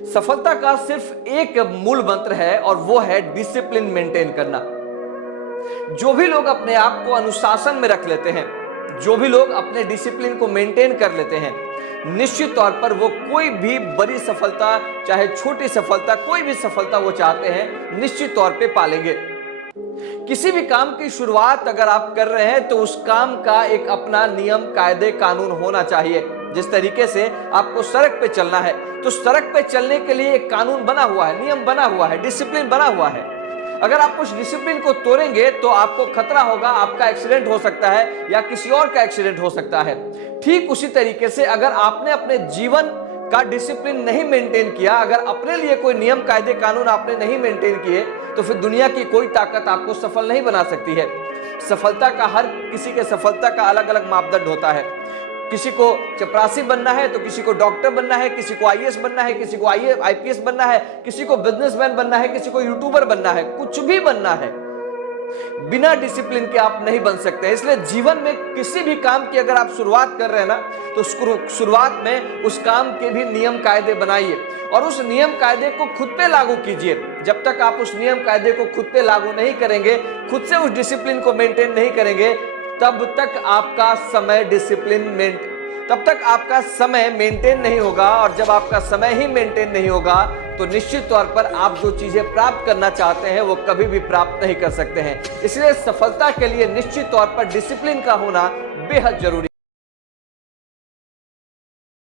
सफलता का सिर्फ एक मूल मंत्र है और वो है डिसिप्लिन मेंटेन करना। जो भी लोग अपने आप को अनुशासन में रख लेते हैं, जो भी लोग अपने डिसिप्लिन को मेंटेन कर लेते हैं, निश्चित तौर पर वो कोई भी बड़ी सफलता, चाहे छोटी सफलता, कोई भी सफलता वो चाहते हैं, निश्चित तौर पे पालेंगे। किसी भी काम की शुरुआत अगर आप कर रहे हैं तो उस काम का एक अपना नियम, कायदे, कानून होना चाहिए। जिस तरीके से आपको सड़क पे चलना है तो सड़क पे चलने के लिए एक कानून बना हुआ है, नियम बना हुआ है, डिसिप्लिन बना हुआ है। अगर आप उस डिसिप्लिन को तोड़ेंगे तो आपको खतरा होगा, आपका एक्सीडेंट हो सकता है या किसी और का एक्सीडेंट हो सकता है। ठीक उसी तरीके से अगर आपने अपने जीवन का डिसिप्लिन नहीं मेंटेन किया, अगर अपने लिए कोई नियम, कायदे, कानून आपने नहीं मेंटेन किए, तो फिर दुनिया की कोई ताकत आपको सफल नहीं बना सकती है। सफलता का, हर किसी के सफलता का अलग अलग मापदंड होता है। किसी को चपरासी बनना है तो किसी को डॉक्टर बनना है, किसी को आईएएस बनना है, किसी को आईपीएस बनना है, किसी को बिजनेसमैन बनना है, किसी को यूट्यूबर बनना है, कुछ भी बनना है। बिना डिसिप्लिन के आप नहीं बन सकते। इसलिए जीवन में किसी भी काम की अगर आप शुरुआत कर रहे हैं ना, तो शुरुआत में उस काम के भी नियम कायदे बनाइए और उस नियम कायदे को खुद पे लागू कीजिए। जब तक आप उस नियम कायदे को खुद पे लागू नहीं करेंगे, खुद से उस डिसिप्लिन को मेंटेन नहीं करेंगे, तब तक आपका समय मेंटेन नहीं होगा। और जब आपका समय ही मेंटेन नहीं होगा तो निश्चित तौर पर आप जो चीजें प्राप्त करना चाहते हैं वो कभी भी प्राप्त नहीं कर सकते हैं। इसलिए सफलता के लिए निश्चित तौर पर डिसिप्लिन का होना बेहद जरूरी है।